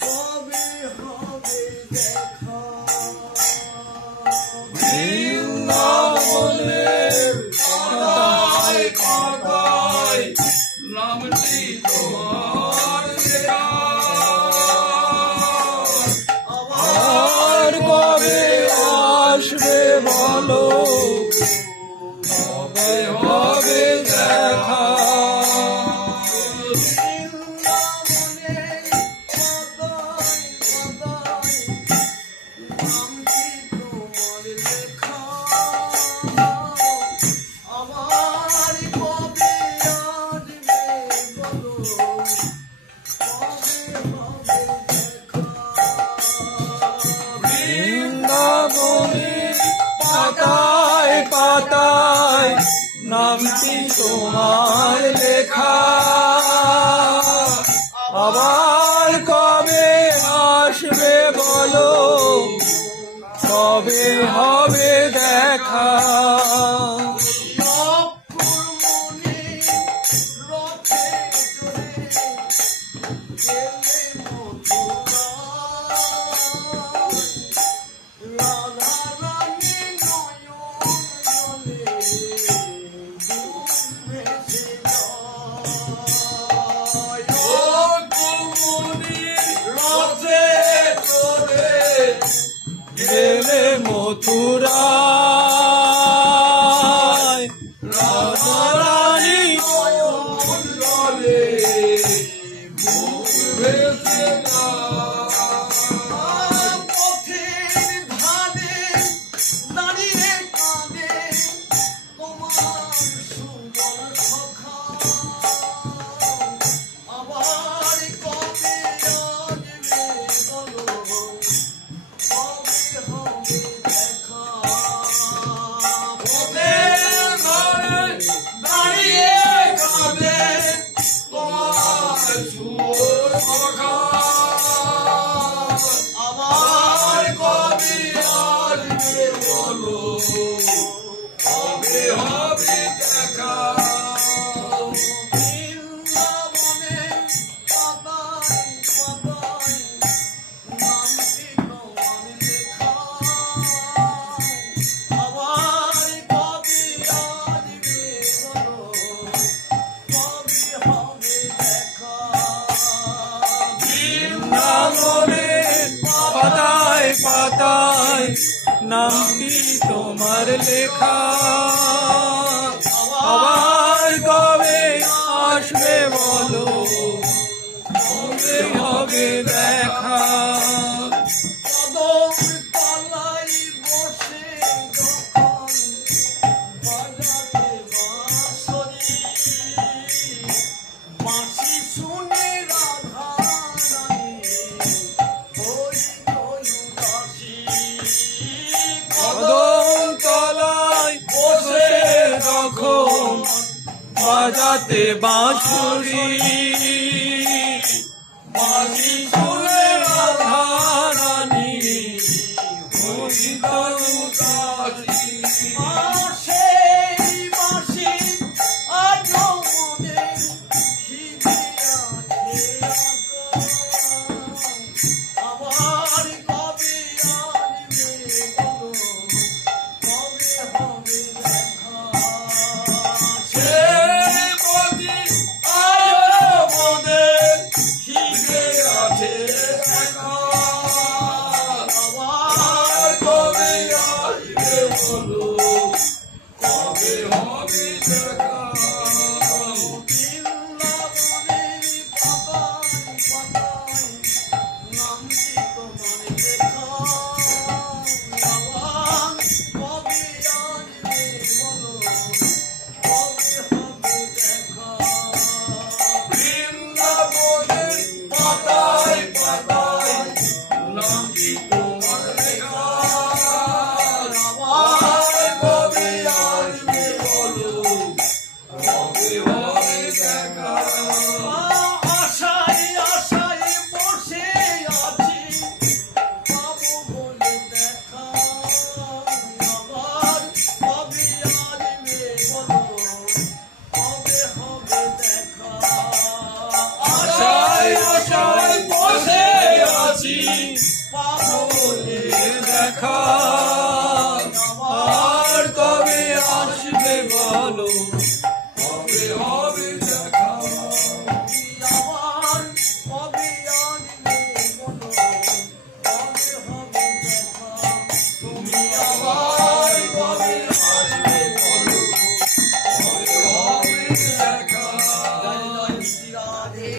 কবে হবে দেখা বৃন্দাবনের পাতায় পাতায় নামটি তোমার লেখা আর কবে আসবে বলো কবে হবে দেখা পাতায় পাতায় নামটি তোমার লেখা আবার কবে আসবে বলো কবে হবে দেখা মথুরায় রাধা রানী জলে পথের ধারে দাঁড়িয়ে কাঁদে তোমার সুন্দর সখা আবার কবে আসবে বলো কবে হবে দেখা পথের ধারে দাঁড়িয়ে কাঁদে তোমার সুন্দর সখা আবার কবে আসবে বলো কবে হবে দেখা বৃন্দাবনে পাতায় পাতায় নামটি তোমার লেখা আবার কবে আসবে বলো কবে হবে দেখা বৃন্দাবনের পাতায় পাতায় নামটি তোমার লেখা আবার কবে আসবে বলো কবে হবে দেখা কদম তলায় বসে যখন বাজাতে বাঁশরি বাঁশি শুনে রাধা রানী হইল উদাসী কদম তলায় বসে যখন বাজাতে বাঁশরি বাঁশি শুনে রাধা রানী হইল উদাসী সেই বাঁশি আজও মনে খিদে আছে আবার কবে আসবে বলো কবে হবে দেখা মতি আরো মোদের খিদে আছে দেখা আবার কবে আসবে বলো কবে হবে দেখা বৃন্দাবনের পাতায় পাতায় নামটি তোমার লেখা আবার কবে আসবে বলো কবে হবে দেখা বৃন্দাবনের পাতায় পাতায় নামটি তোমার লেখা আবার কবে আসবে বলো কবে হবে দেখা আশায় আশায় বসে আছি পাবো বলে দেখা আবার কবে আসবে বলো কবে হবে দেখা আশায় আশায় দেখা আর কবে আসবে বলো কবে হবে দেখা আমার কবে আসবে বলো কবে হবে দেখা তুমি আমার